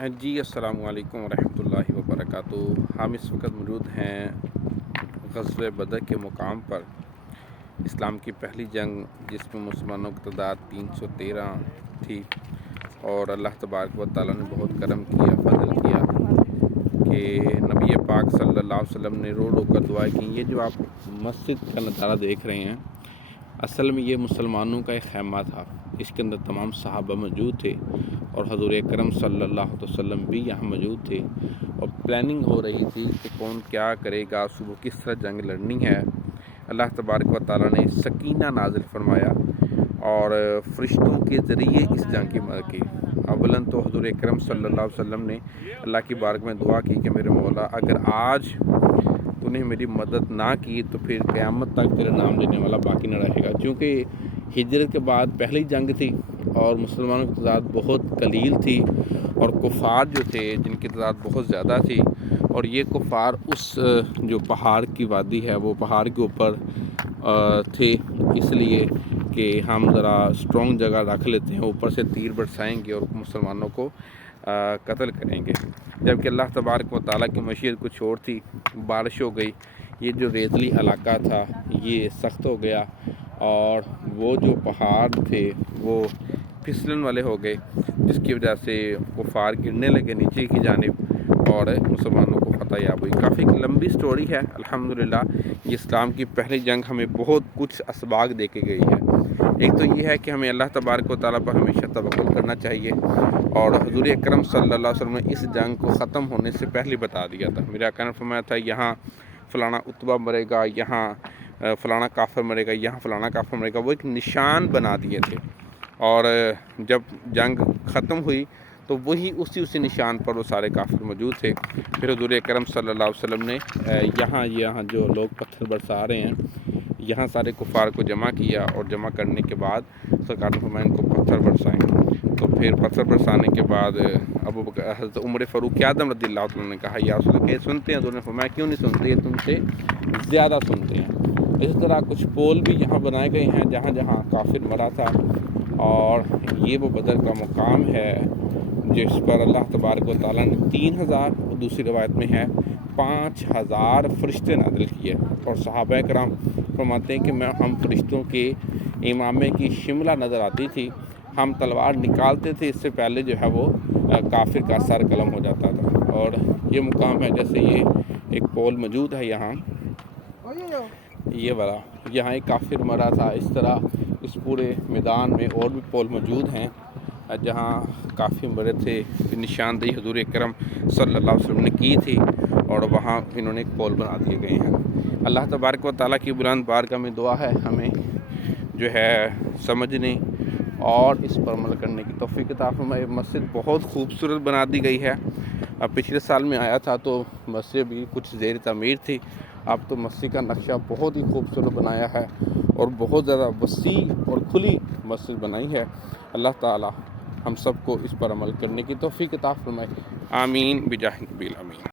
جی السلام علیکم ورحمۃ اللہ وبرکاتہ۔ ہم اس وقت موجود ہیں غزوہ بدر کے مقام پر، اسلام کی پہلی جنگ جس میں مسلمانوں کی تعداد 313 تھی، اور اللہ تبارک و تعالیٰ نے بہت کرم کیا، فضل کیا کہ نبی پاک صلی اللہ علیہ وسلم نے رو رو کر دعائیں کی۔ یہ جو آپ مسجد کا نظارہ دیکھ رہے ہیں، اصل میں یہ مسلمانوں کا ایک خیمہ تھا۔ اس کے اندر تمام صحابہ موجود تھے اور حضور اکرم صلی اللہ علیہ وسلم بھی یہاں موجود تھے، اور پلاننگ ہو رہی تھی کہ کون کیا کرے گا، صبح کس طرح جنگ لڑنی ہے۔ اللہ تبارک و تعالیٰ نے سکینہ نازل فرمایا اور فرشتوں کے ذریعے اس جنگ کی مدد کی۔ اولاً تو حضور اکرم صلی اللہ علیہ وسلم نے اللہ کی بارگاہ میں دعا کی کہ میرے مولا، اگر آج تو نے میری مدد نہ کی تو پھر قیامت تک تیرا نام لینے والا باقی نہ رہے گا، کیونکہ ہجرت کے بعد پہلی جنگ تھی اور مسلمانوں کی تعداد بہت قلیل تھی، اور کفار جو تھے جن کی تعداد بہت زیادہ تھی، اور یہ کفار اس جو پہاڑ کی وادی ہے وہ پہاڑ کے اوپر تھے، اس لیے کہ ہم ذرا اسٹرانگ جگہ رکھ لیتے ہیں، اوپر سے تیر برسائیں گے اور مسلمانوں کو قتل کریں گے۔ جبکہ اللہ تبارک و تعالیٰ کی مشیت کچھ اور تھی، بارش ہو گئی، یہ جو ریتلی علاقہ تھا یہ سخت ہو گیا، اور وہ جو پہاڑ تھے وہ پھسلن والے ہو گئے، جس کی وجہ سے کفار گرنے لگے نیچے کی جانب اور مسلمانوں کو فتح یاب ہوئی۔ کافی لمبی سٹوری ہے۔ الحمدللہ یہ اسلام کی پہلی جنگ ہمیں بہت کچھ اسباق دے کے گئی ہے۔ ایک تو یہ ہے کہ ہمیں اللہ تبارک و تعالیٰ پر ہمیشہ توکل کرنا چاہیے، اور حضور اکرم صلی اللہ علیہ وسلم نے اس جنگ کو ختم ہونے سے پہلے بتا دیا تھا۔ میرا آقا نے فرمایا تھا یہاں فلانا اتبا مرے گا، یہاں فلانا کافر مرے گا، یہاں فلانا کافر مرے گا، وہ ایک نشان بنا دیے تھے، اور جب جنگ ختم ہوئی تو وہی اسی نشان پر وہ سارے کافر موجود تھے۔ پھر حضور اکرم صلی اللہ علیہ وسلم نے یہاں جو لوگ پتھر برسا رہے ہیں، یہاں سارے کفار کو جمع کیا، اور جمع کرنے کے بعد سرکار نے فرمایا ان کو پتھر برسائیں۔ تو پھر پتھر برسانے کے بعد حضرت عمر فاروق اعظم رضی اللہ عنہ نے کہا یا رسول اللہ، کہ سنتے ہیں؟ حضور نے فرمایا کیوں نہیں سنتے، یہ تم سے زیادہ سنتے ہیں۔ اس طرح کچھ پول بھی یہاں بنائے گئے ہیں جہاں جہاں کافر مرا تھا، اور یہ وہ بدر کا مقام ہے جس پر اللہ تبارک و تعالیٰ نے 3000 اور دوسری روایت میں ہے 5000 فرشتے نازل کیے، اور صحابہ کرام فرماتے ہیں کہ ہم فرشتوں کے امامے کی شملہ نظر آتی تھی، ہم تلوار نکالتے تھے اس سے پہلے جو ہے وہ کافر کا سر قلم ہو جاتا تھا۔ اور یہ مقام ہے، جیسے یہ ایک پول موجود ہے یہاں، یہ والا، یہاں ایک کافر مرا تھا، اس طرح اس پورے میدان میں اور بھی پول موجود ہیں جہاں کافر مرے تھے، نشاندہی حضور اکرم صلی اللہ علیہ وسلم نے کی تھی، اور وہاں انہوں نے ایک پول بنا دیے گئے ہیں۔ اللہ تبارک و تعالیٰ کی بلند بارگاہ میں دعا ہے ہمیں جو ہے سمجھنے اور اس پر عمل کرنے کی توفیق عطا فرمائے۔ مسجد بہت خوبصورت بنا دی گئی ہے۔ پچھلے سال میں آیا تھا تو مسجد بھی کچھ زیر تعمیر تھی، اب تو مسجد کا نقشہ بہت ہی خوبصورت بنایا ہے، اور بہت زیادہ وسیع اور کھلی مسجد بنائی ہے۔ اللہ تعالی ہم سب کو اس پر عمل کرنے کی توفیق عطا فرمائے، آمین بجاہ نبی الامین۔